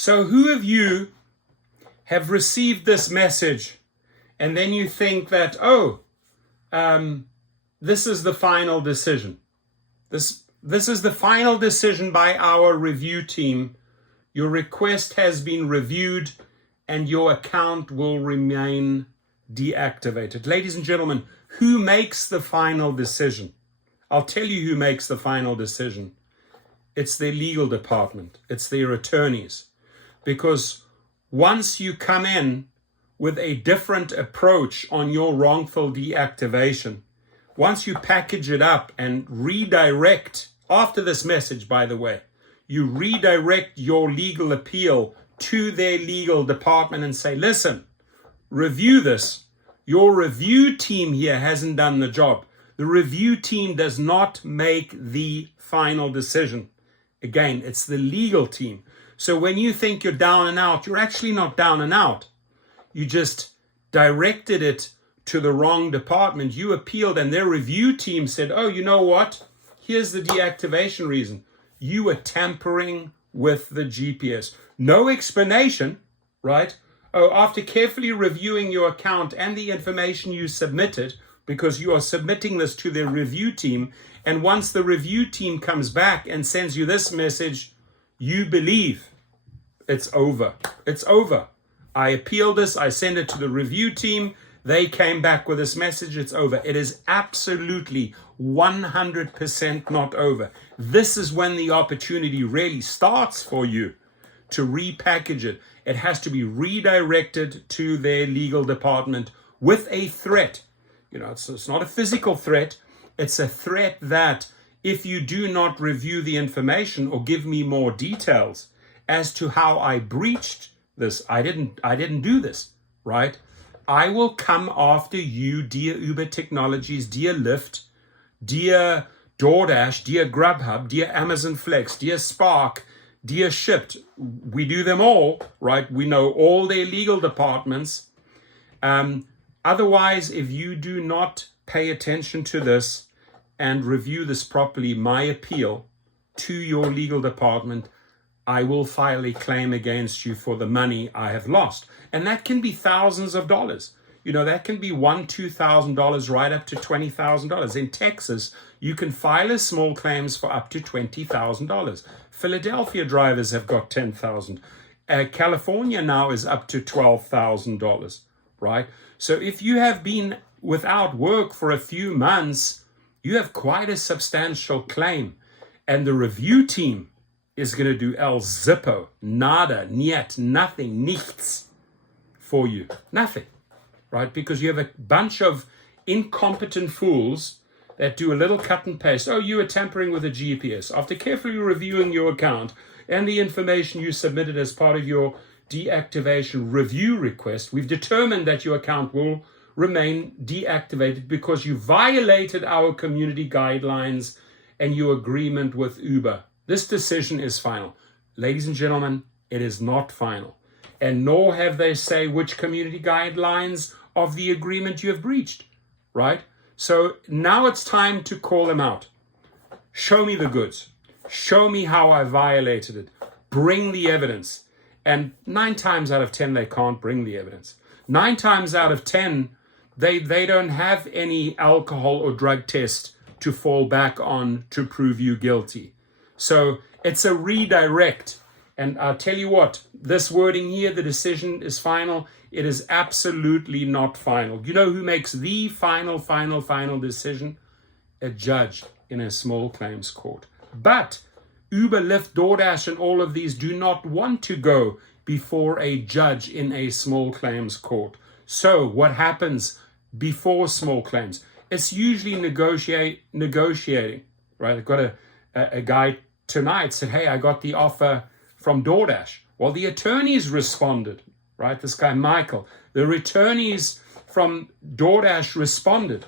So who of you have received this message and then you think that, this is the final decision. This is the final decision by our review team. Your request has been reviewed and your account will remain deactivated. Ladies and gentlemen, who makes the final decision? I'll tell you who makes the final decision. It's their legal department. It's their attorneys. Because once you come in with a different approach on your wrongful deactivation, once you package it up and redirect, after this message, by the way, you redirect your legal appeal to their legal department and say, listen, review this. Your review team here hasn't done the job. The review team does not make the final decision. Again, it's the legal team. So when you think you're down and out, you're actually not down and out. You just directed it to the wrong department. You appealed and their review team said, oh, you know what? Here's the deactivation reason. You were tampering with the GPS. No explanation, right? Oh, after carefully reviewing your account and the information you submitted, because you are submitting this to the review team, and once the review team comes back and sends you this message, you believe it's over. It's over. I appealed this. I sent it to the review team. They came back with this message. It's over. It is absolutely 100% not over. This is when the opportunity really starts for you to repackage it. It has to be redirected to their legal department with a threat. You know, it's not a physical threat. It's a threat that if you do not review the information or give me more details as to how I breached this, I didn't do this, right? I will come after you, dear Uber Technologies, dear Lyft, dear Doordash, dear Grubhub, dear Amazon Flex, dear Spark, dear Shipped. We do them all, right? We know all their legal departments. Otherwise, if you do not pay attention to this and review this properly, my appeal to your legal department, I will file a claim against you for the money I have lost. And that can be thousands of dollars. You know, that can be $1,000-$2,000 right up to $20,000. In Texas, you can file a small claims for up to $20,000. Philadelphia drivers have got $10,000. California now is up to $12,000, right? So if you have been without work for a few months, you have quite a substantial claim. And the review team is going to do el zippo, nada, niet, nothing, nichts for you. Nothing, right? Because you have a bunch of incompetent fools that do a little cut and paste. Oh, you are tampering with a GPS. After carefully reviewing your account and the information you submitted as part of your deactivation review request, we've determined that your account will remain deactivated because you violated our community guidelines and your agreement with Uber. This decision is final. Ladies and gentlemen, it is not final. And nor have they say which community guidelines of the agreement you have breached, right? So now it's time to call them out. Show me the goods. Show me how I violated it. Bring the evidence. And 9 times out of 10, they can't bring the evidence. 9 times out of 10, they don't have any alcohol or drug test to fall back on to prove you guilty. So it's a redirect. And I'll tell you what, this wording here, the decision is final. It is absolutely not final. You know who makes the final decision? A judge in a small claims court. But Uber, Lyft, Doordash, and all of these do not want to go before a judge in a small claims court. So what happens before small claims? It's usually negotiating, right? I've got a guy tonight said, hey, I got the offer from Doordash. Well, the attorneys responded, right? This guy, Michael. The attorneys from Doordash responded,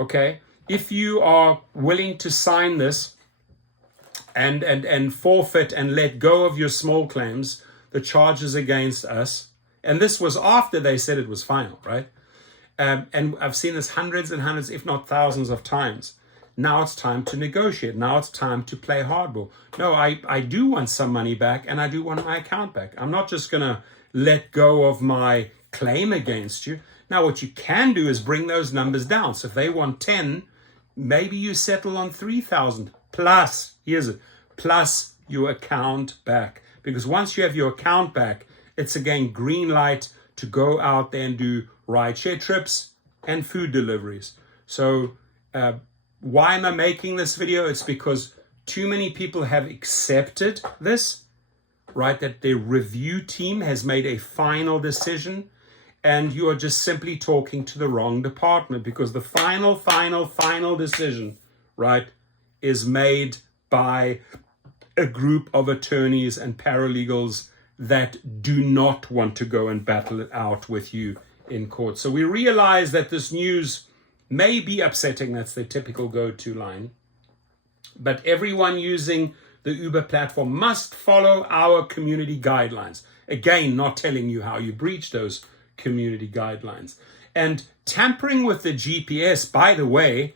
okay? If you are willing to sign this and forfeit and let go of your small claims, the charges against us, and this was after they said it was final, right? And I've seen this hundreds and hundreds, if not thousands of times. now it's time to negotiate. Now it's time to play hardball. No, I do want some money back, and I do want my account back. I'm not just going to let go of my claim against you. Now, what you can do is bring those numbers down. So if they want 10, maybe you settle on 3,000 plus, here's it, plus your account back. Because once you have your account back, it's again green light to go out there and do rideshare trips and food deliveries. So why am I making this video? It's because too many people have accepted this, right? That their review team has made a final decision, and you are just simply talking to the wrong department, because the final decision, right, is made by a group of attorneys and paralegals that do not want to go and battle it out with you in court. So we realize that this news may be upsetting. That's the typical go-to line. But everyone using the Uber platform must follow our community guidelines. Again, not telling you how you breach those community guidelines. And tampering with the GPS, by the way,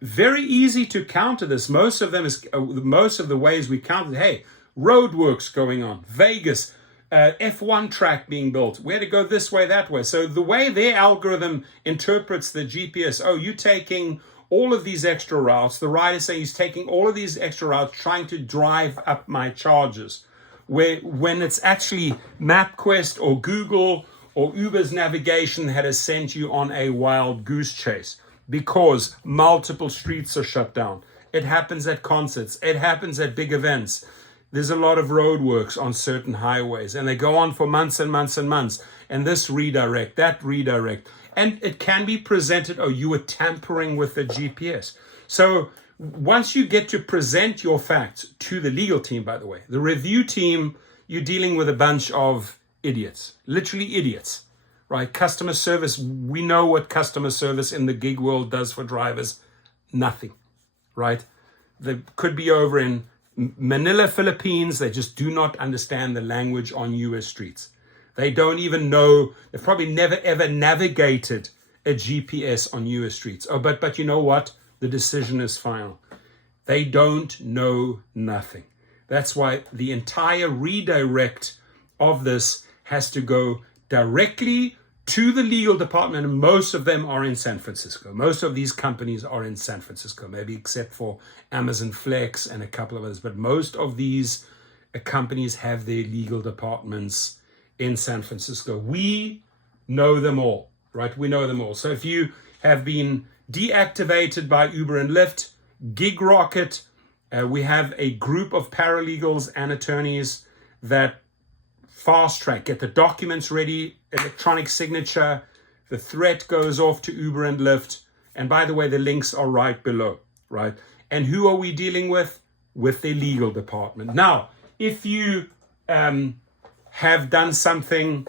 very easy to counter this. Most of the ways we counter, hey, roadworks going on, Vegas, F1 track being built, where to go this way, that way. So the way their algorithm interprets the GPS, oh, you're taking all of these extra routes. The rider saying he's taking all of these extra routes, trying to drive up my charges. When it's actually MapQuest or Google or Uber's navigation that has sent you on a wild goose chase because multiple streets are shut down. It happens at concerts. It happens at big events. There's a lot of roadworks on certain highways, and they go on for months and months and months. And this redirect, that redirect. And it can be presented, oh, you were tampering with the GPS. So once you get to present your facts to the legal team, by the way, the review team, you're dealing with a bunch of idiots, literally idiots, right? Customer service, we know what customer service in the gig world does for drivers. Nothing, right? They could be over in Manila, Philippines. They just do not understand the language on US streets. They don't even know, they've probably never ever navigated a GPS on US streets. Oh, but you know what? The decision is final. They don't know nothing. That's why the entire redirect of this has to go directly to the legal department, and most of them are in San Francisco. Most of these companies are in San Francisco, maybe except for Amazon Flex and a couple of others. But most of these companies have their legal departments in San Francisco. We know them all, right? We know them all. So if you have been deactivated by Uber and Lyft, Gig Rocket, we have a group of paralegals and attorneys that fast track, get the documents ready, electronic signature, the threat goes off to Uber and Lyft. And by the way, the links are right below, right? And who are we dealing with? With the legal department. Now, if you have done something,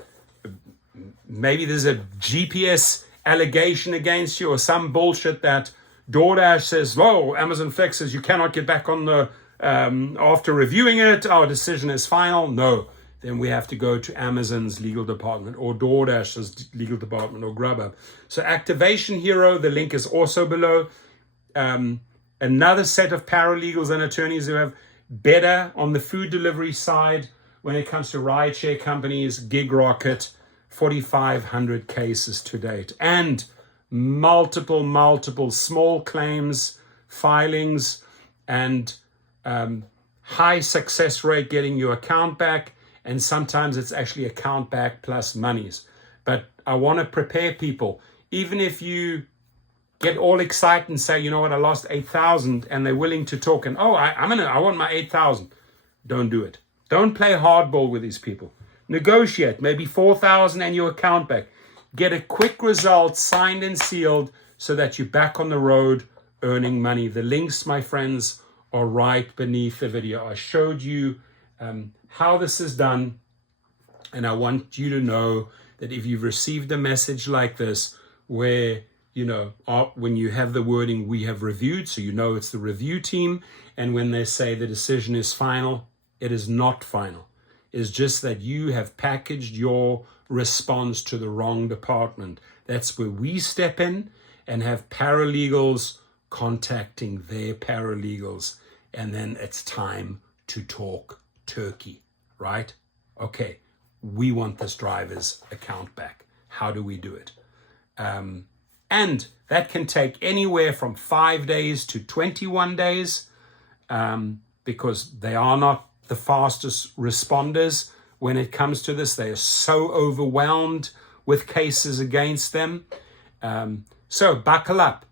maybe there's a GPS allegation against you or some bullshit that Doordash says, whoa, Amazon Flex says you cannot get back on the, after reviewing it, our decision is final. No, then we have to go to Amazon's legal department or DoorDash's legal department or Grubhub. So Activation Hero, the link is also below. Another set of paralegals and attorneys who have better on the food delivery side when it comes to rideshare companies, Gig Rocket, 4,500 cases to date, and multiple small claims, filings, and high success rate getting your account back. And sometimes it's actually account back plus monies. But I want to prepare people, even if you get all excited and say, you know what, I lost 8,000, and they're willing to talk and, oh, I want my 8,000. Don't do it. Don't play hardball with these people. Negotiate, maybe 4,000 and your account back. Get a quick result signed and sealed so that you're back on the road earning money. The links, my friends, are right beneath the video. I showed you how this is done, and I want you to know that if you've received a message like this where, you know, when you have the wording, we have reviewed, so you know it's the review team, and when they say the decision is final, it is not final. It's just that you have packaged your response to the wrong department. That's where we step in and have paralegals contacting their paralegals, and then it's time to talk turkey, right? Okay, we want this driver's account back. How do we do it? And that can take anywhere from 5 days to 21 days because they are not the fastest responders when it comes to this. They are so overwhelmed with cases against them. So buckle up.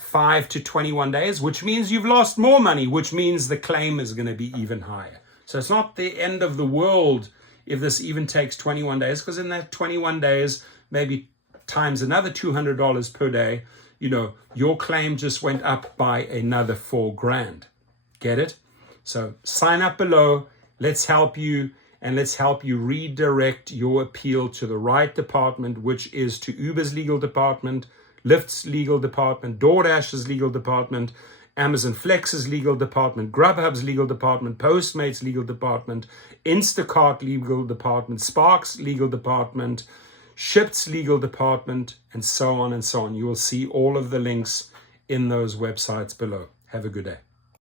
5 to 21 days, which means you've lost more money, which means the claim is going to be even higher. So it's not the end of the world if this even takes 21 days, because in that 21 days, maybe times another $200 per day, you know, your claim just went up by another $4,000. Get it? So sign up below. Let's help you, and let's help you redirect your appeal to the right department, which is to Uber's legal department, Lyft's legal department, Doordash's legal department, Amazon Flex's legal department, Grubhub's legal department, Postmates legal department, Instacart legal department, Spark's legal department, Shipped's legal department, and so on and so on. You will see all of the links in those websites below. Have a good day.